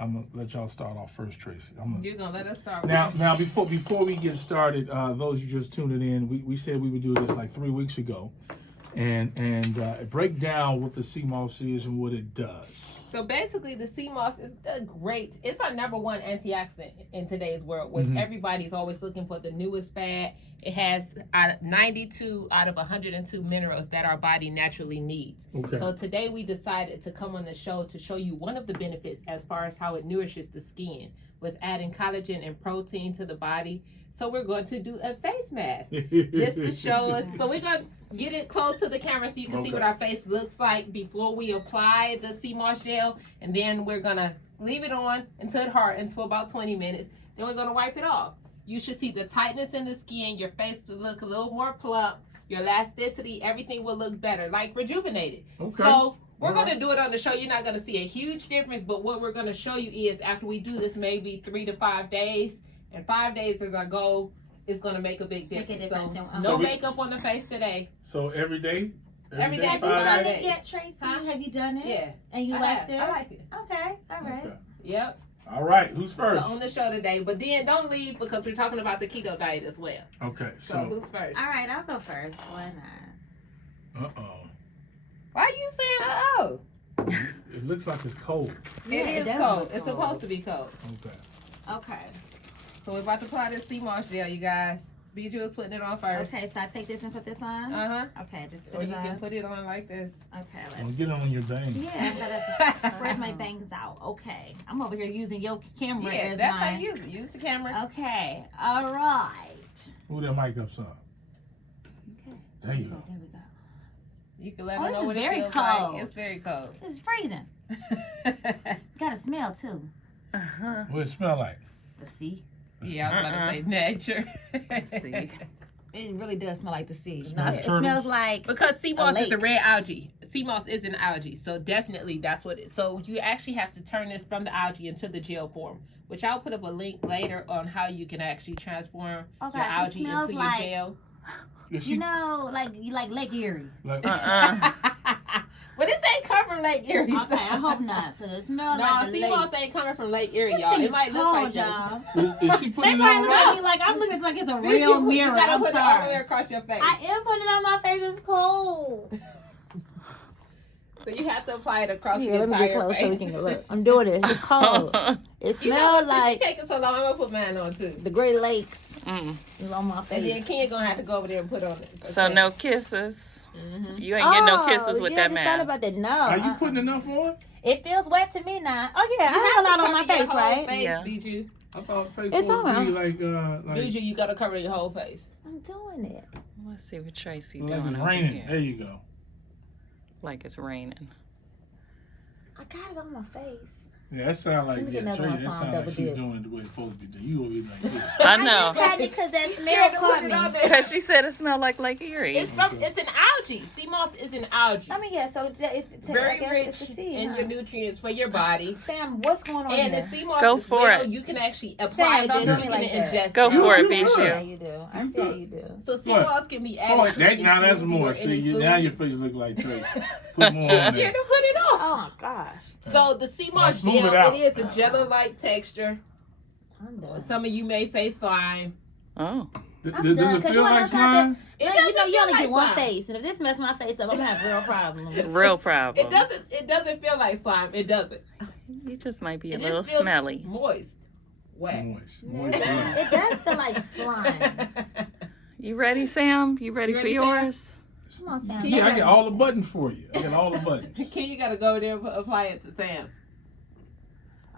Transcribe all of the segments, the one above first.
I'm gonna let y'all start off first, Tracy. You're gonna let us start now. first. Now, before we get started, those you just tuning in, we said we would do this like 3 weeks ago, and break down what the sea moss is and what it does. So basically, the sea moss is it's our #1 antioxidant in today's world, which everybody's always looking for the newest fad. It has 92 out of 102 minerals that our body naturally needs. Okay. So today we decided to come on the show to show you one of the benefits as far as how it nourishes the skin with adding collagen and protein to the body. So we're going to do a face mask just to show us. So we're going to get it close to the camera so you can see what our face looks like before we apply the sea moss gel. And then we're going to leave it on until it hardens for about 20 minutes. Then we're going to wipe it off. You should see the tightness in the skin. Your face will look a little more plump. Your elasticity, everything will look better, like rejuvenated. Okay. So we're going to do it on the show. You're not going to see a huge difference, but what we're going to show you is after we do this maybe 3 to 5 days, and 5 days is our goal, it's going to make a big difference. So no makeup on the face today. So every day? Every day. Have you done it yet, Tracy? Huh? Have you done it? Yeah. And you liked it? I like it. Okay, all right. Okay. Yep. All right, who's first? So on the show today, but then don't leave because we're talking about the keto diet as well. Okay, So so. who's first? All right, I'll go first. Why not? Uh-oh. Why are you saying uh-oh? It looks like it's cold. Yeah, It is does cold. look It's cold. supposed to be cold. Okay. Okay. So we're about to apply this sea moss gel, you guys. Bijou is putting it on first. Okay, so I take this and put this on? Uh-huh. Okay, just Or put you it can on. put it on like this. Okay, Well, let's. get it on your vein. Yeah, I gotta spread my bangs out. Okay. I'm over here using your camera Yeah, as that's my... how you use it. Use the camera. Okay, all right. Move that mic up some. Okay. There you go. There we go. You can let Oh, me this know is what it very feels cold. like. It's very cold. This is freezing. Got a smell too. Uh-huh. What it smell like? The sea. Yeah, I was about to say nature. See. It really does smell like the sea. Smell No, like it turtles? smells like Because sea moss is a lake. red algae. Sea moss is an algae, so definitely that's what it. So you actually have to turn this from the algae into the gel form, which I'll put up a link later on how you can actually transform Oh your gosh, it algae smells into like- your gel. Is you know, like Lake Erie. like, But this ain't come from Lake Erie. Okay, I hope not, because it smells No, like the sea lake. moss ain't coming from Lake Erie, This y'all. thing It is might look cold, like that. y'all. is she They putting it might on look right? at me like I'm looking like it's a You real mirror. gotta I'm put it all the way sorry. across your face. I am putting it on my face. It's cold. So you have to apply it across Here, the let me get entire close so face. we can look. I'm doing it. It's cold. It You know smells what? Since like you taking so long, I'm gonna put mine on too. the Great Lakes Mm. is on my And face. then Ken gonna have to go over there and put on it. So Okay. no kisses. Mhm. You ain't getting no kisses with yeah, that I just thought mask. about that. No. Are you putting enough on? It feels wet to me now. Oh yeah, You I have a lot to on my cover your face, whole right? Face, Yeah. Bijou. I thought face It's supposed to be on. like Bijou, you gotta cover your whole face. I'm doing it. Let's see what Tracy like doing it's over raining. here. There you go. Like it's raining. I got it on my face. Yeah, that sound like Let me get yeah, another Tracy, one that so I sound like double she's dip. doing the way it's supposed to be done. You over here like this. I know. I had it because that smell Scared to caught put it me. on there. Because she said it smelled like Lake Erie. It's an algae. Sea moss is an algae. I mean, yeah. So it's I Very guess rich it's the sea, in huh? your nutrients for your body. Sam, what's going on And here? the sea moss Go as for well, it. you can actually apply Sam, don't this. do You me can like that. ingest Go it. for it, You I see how Bijou. you do. I see how you do. So sea What? moss can be Oh, added to that, any now that's smoothie more. or See, any you, food. now your face look like Tracy. Put more on Scared there. to put it on. Oh my gosh. So the sea moss smooth it gel, out. it is a jello-like texture. I'm done. Some of you may say slime. Oh. I'm Does done, it 'cause feel you like wanna slime? It Like, doesn't you feel only like get one slime. face, and if this messes my face up, I'm gonna have real problems. Real problem. It doesn't feel like slime. It doesn't. You just might be a It little just feels smelly. moist. Wet. Moist. It Moist. does- it does feel like slime. You ready, Sam? You ready You for ready, Sam? yours? Come on, Sam. Yeah, I get all the buttons for you. I get all the buttons. Ken, you gotta go there and apply it to Sam.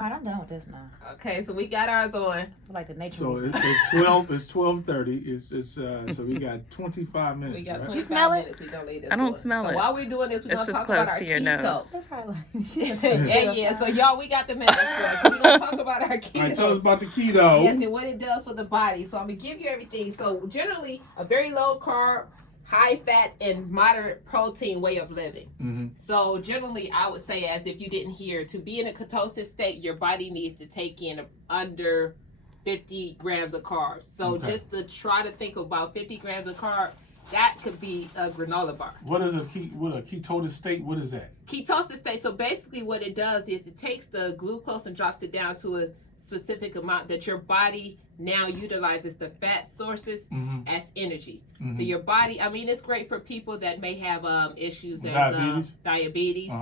All right, I'm done with this now. Okay, so we got ours on. I feel like the nature. So it's 12. It's 12:30. So we got 25 minutes. We got right? 25 smell it? minutes. We gonna leave this I don't on. smell so it. while we're doing this, we're It's gonna just talk close about our to your nose. They're probably yeah. So y'all, we got the minutes for it. So we're gonna talk about our keto. All right, tell us about the keto. Yes, and what it does for the body. So I'm gonna give you everything. So generally, a very low carb, high fat, and moderate protein way of living. Mm-hmm. So generally, I would say, as if you didn't hear, to be in a ketosis state, your body needs to take in under 50 grams of carbs. So Okay. just to try to think about 50 grams of carb, that could be a granola bar. What is a ketosis state? What is that? Ketosis state. So basically, what it does is it takes the glucose and drops it down to a specific amount that your body now utilizes the fat sources as energy. So your body, I mean, it's great for people that may have issues as diabetes.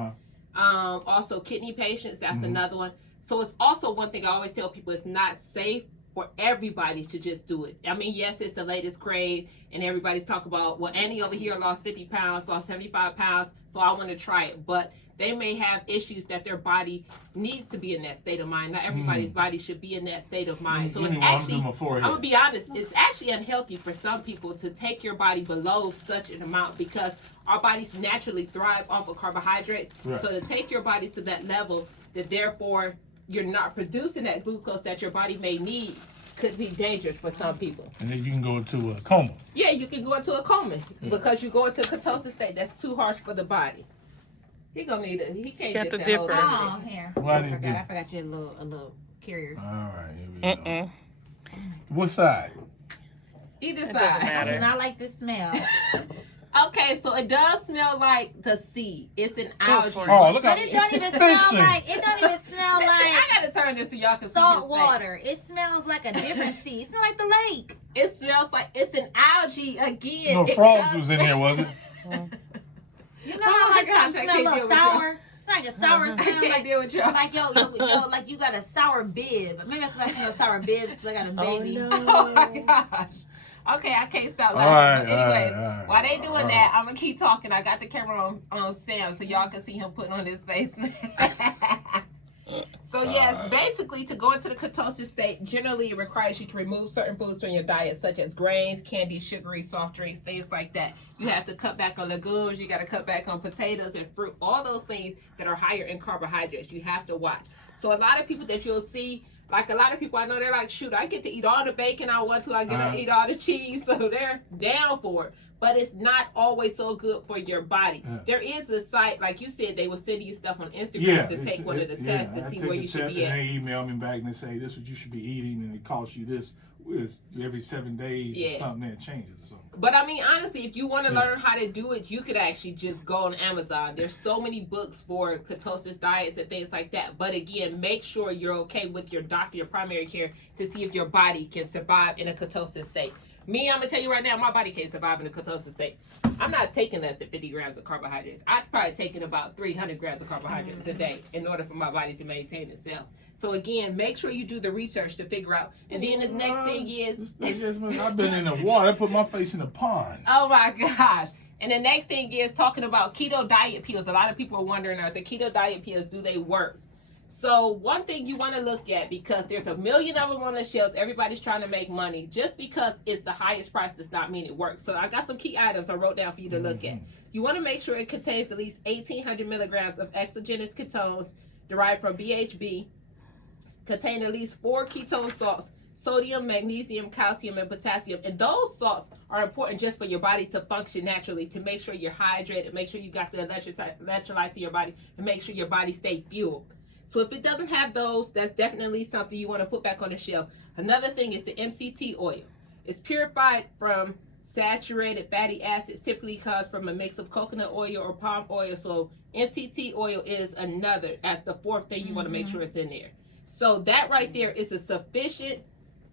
Also kidney patients, that's another one. So it's also one thing I always tell people, it's not safe for everybody to just do it. I mean, yes, it's the latest craze, and everybody's talking about, well, Annie over here lost 50 pounds, lost 75 pounds, so I want to try it. But they may have issues that their body needs to be in that state of mind. Not everybody's body should be in that state of mind. So it's actually, I'm going to be honest, it's actually unhealthy for some people to take your body below such an amount, because our bodies naturally thrive off of carbohydrates. Right. So to take your body to that level that therefore you're not producing that glucose that your body may need could be dangerous for some people. And then you can go into a coma. Yeah, you can go into a coma because you go into a ketosis state that's too harsh for the body. He gonna need it. He can't get the dipper. Oh, here. I forgot you a little carrier. All right, here we go. What side? Either side. Doesn't matter. I do not like this smell. Okay, so it does smell like the sea. It's an algae. Oh, look But it don't even smell like. It don't even smell like. I gotta turn this so y'all can see salt his water. It smells like a different sea. It smells like the lake. It smells like it's an algae again. No frogs was in there, was it? You know how like something smell a little sour? Like a sour smell. I can't deal with y'all. Like yo, like you got a sour bib. Maybe because I smell sour bibs because I got a baby. Oh my gosh. Okay, I can't stop laughing. But anyways, while they doing that, I'm gonna keep talking. I got the camera on Sam so y'all can see him putting on his face. So yes, basically to go into the ketosis state, generally it requires you to remove certain foods from your diet, such as grains, candy, sugary, soft drinks, things like that. You have to cut back on legumes, you got to cut back on potatoes and fruit, all those things that are higher in carbohydrates. You have to watch. So a lot of people that you'll see, like a lot of people I know, they're like, shoot, I get to eat all the bacon I want to, I get to eat all the cheese, so they're down for it. But it's not always so good for your body. There is a site, like you said, they will send you stuff on Instagram to take one of the tests to see where you should be at. And they email me back and they say, this is what you should be eating, and it costs you this. It's every 7 days or something, that changes or something. But I mean, honestly, if you want to learn how to do it, you could actually just go on Amazon. There's so many books for ketosis diets and things like that. But again, make sure you're okay with your doctor, your primary care, to see if your body can survive in a ketosis state. Me, I'm going to tell you right now, my body can't survive in a ketosis state. I'm not taking less than 50 grams of carbohydrates. I've probably taken about 300 grams of carbohydrates a day in order for my body to maintain itself. So again, make sure you do the research to figure out. And then the next thing is... I've been in the water. I put my face in the pond. Oh my gosh. And the next thing is talking about keto diet pills. A lot of people are wondering, are the keto diet pills, do they work? So one thing you want to look at, because there's a million of them on the shelves, everybody's trying to make money. Just because it's the highest price does not mean it works. So I got some key items I wrote down for you to look at. You want to make sure it contains at least 1,800 milligrams of exogenous ketones derived from BHB, contain at least 4 ketone salts, sodium, magnesium, calcium, and potassium. And those salts are important just for your body to function naturally, to make sure you're hydrated, make sure you got the electrolytes in your body, and make sure your body stays fueled. So if it doesn't have those, that's definitely something you want to put back on the shelf. Another thing is the Mct oil. It's purified from saturated fatty acids, typically comes from a mix of coconut oil or palm oil. So Mct oil is another, as the fourth thing you want to make sure it's in there. So that right there is a sufficient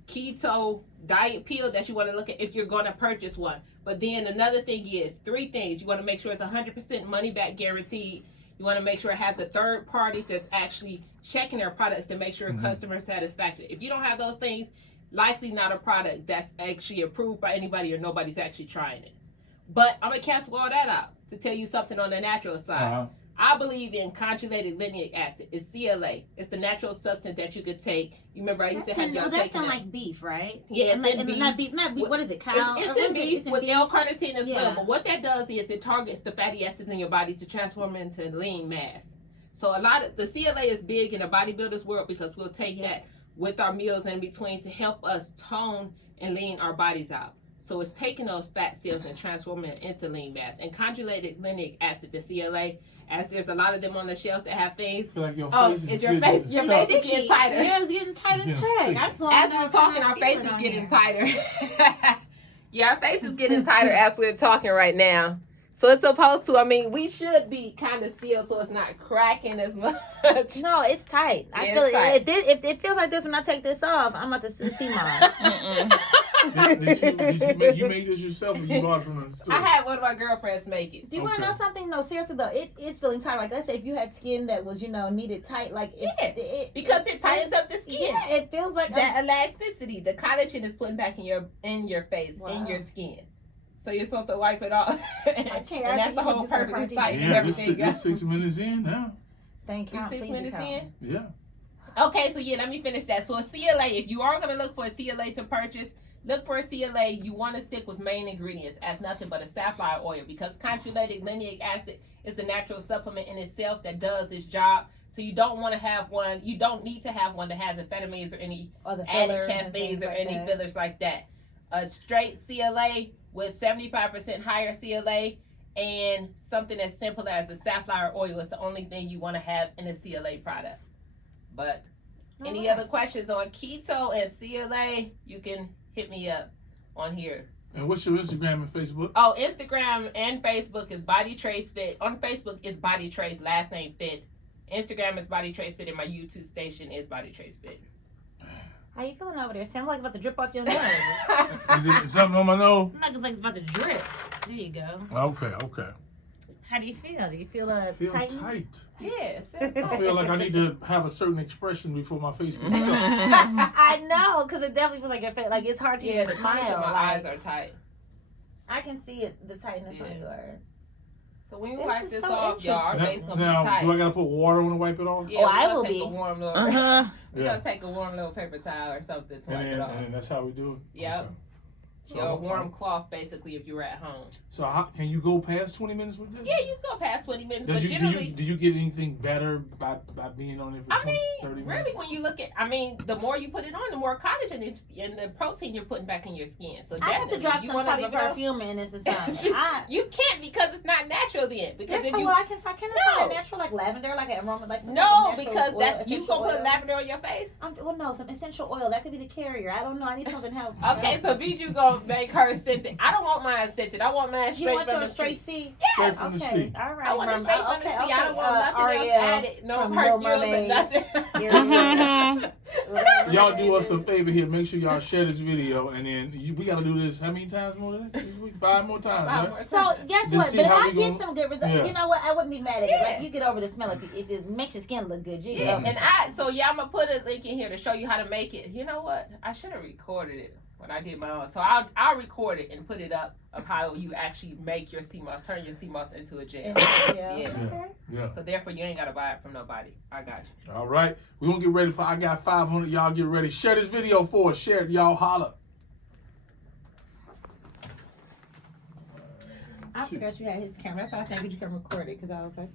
keto diet pill that you want to look at if you're going to purchase one. But then another thing is 3 things. You want to make sure it's 100% money back guaranteed. You want to make sure it has a third party that's actually checking their products to make sure customer satisfaction. If you don't have those things, likely not a product that's actually approved by anybody or nobody's actually trying it. But I'm going to cancel all that out to tell you something on the natural side. I believe in conjugated linoleic acid. It's CLA. It's the natural substance that you could take. You remember I used to have y'all taking that sounds like beef, right? Yeah, it's in beef. Not beef. What is it, cow? It's in beef with L-carnitine as well. But what that does is it targets the fatty acids in your body to transform them into lean mass. So a lot of the CLA is big in the bodybuilders world because we'll take that with our meals in between to help us tone and lean our bodies out. So it's taking those fat cells and transforming them into lean mass. And conjugated linoleic acid, the CLA, as there's a lot of them on the shelf that have things. I feel like your face is your face is getting tighter. Yeah, it's getting tighter. As we're talking, our face is getting tighter. Yeah, our face is getting tighter as we're talking right now. So it's supposed to, I mean, we should be kind of still so it's not cracking as much. No, it's tight. I Yeah, feel it's tight. if it feels like this when I take this off, I'm about to see mine. You made this yourself or you bought it from the store? I had one of my girlfriends make it. Do you want to know something? No, seriously though, it is feeling tight. Like let's say if you had skin that was needed tight, like Because it tightens up the skin. Yeah, it feels like That elasticity, the collagen is putting back in your face, Wow. in your skin. So you're supposed to wipe it off. can't. And that's the whole purpose. It's tight and Yeah, everything. this 6 minutes in now. Thank you. You 6 minutes in? Yeah. Okay, so yeah, let me finish that. So a CLA, if you are going to look for a CLA to purchase, look for a CLA. You want to stick with main ingredients as nothing but a safflower oil because conjugated linoleic acid is a natural supplement in itself that does its job. So you don't want to have one. You don't need to have one that has amphetamines or any added caffeines or any fillers like that. A straight CLA with 75% higher CLA and something as simple as a safflower oil is the only thing you want to have in a CLA product. But any other questions on keto and CLA, you can hit me up on here. And what's your Instagram and Facebook? Oh, Instagram and Facebook is BodyTraceFit. On Facebook is BodyTrace, last name Fit. Instagram is BodyTraceFit, and my YouTube station is BodyTraceFit. How you feeling over there? Sound like it's about to drip off your nose. Is it something on my nose? Like it's about to drip. There you go. Okay. How do you feel? Do you feel I feel tighten? tight. Yes. I feel like I need to have a certain expression before my face gets stuck. I know, because it definitely feels like your face. Like it's hard to Yeah, even the corners smile. of my like, eyes are tight. I can see it, the tightness on yours. So when you This wipe is this so off, y'all, our face gonna be Now, tight. do I gotta put water on to wipe it off? Yeah, Oh, we're I gonna will take be. a warm little. Uh-huh. We're gonna take a warm little paper towel or something to wipe it off. And then that's how we do it? Yep. Okay. Yeah, a warm cloth basically if you were at home. So how, can you go past 20 minutes with this? Yeah, you can go past 20 minutes, Does but you, generally, do you get anything better by being on it for 20, 30 minutes? really, when you look at, the more you put it on, the more collagen and the protein you're putting back in your skin. So I have to definitely, drop you some wanna type leave of it on? perfume in this or something. You can't because it's not natural then. Because Yes, if you well, I can find No. a natural like lavender, like an aroma, like some no, type of natural because oil, that's you essential gonna put oil. lavender on your face. Well, no, some essential oil. That could be the carrier. I don't know. I need something help. Okay, so Bijou gonna make her scented. I don't want mine scented. I want mine You straight want from your the straight sea. C? Straight from the Okay, sea. all right. I want it straight from the sea. I don't want nothing Ariel else added. No from Little perfumes and Mermaid. nothing. Mhm. Y'all do us a favor here. Make sure y'all share this video, and then we gotta do this. How many times more than this week? 5 more times, right? So guess To what? see But if how I we get gonna- some good results, Yeah. you know what? I wouldn't be mad at it. Yeah. Like you get over the smell if it makes your skin look good. You get Yeah, over and it. I'm gonna put a link in here to show you how to make it. You know what? I should have recorded it when I did my own. So I'll record it and put it up of how you actually make your sea moss, turn your sea moss into a gel. Yeah. Yeah. Okay. Yeah. So therefore, you ain't gotta buy it from nobody. I got you. All right. We gonna get ready for I got 500. Y'all get ready. Share this video for us. Share it. Y'all holla. I forgot you had his camera. That's why I said you can record it because I was like.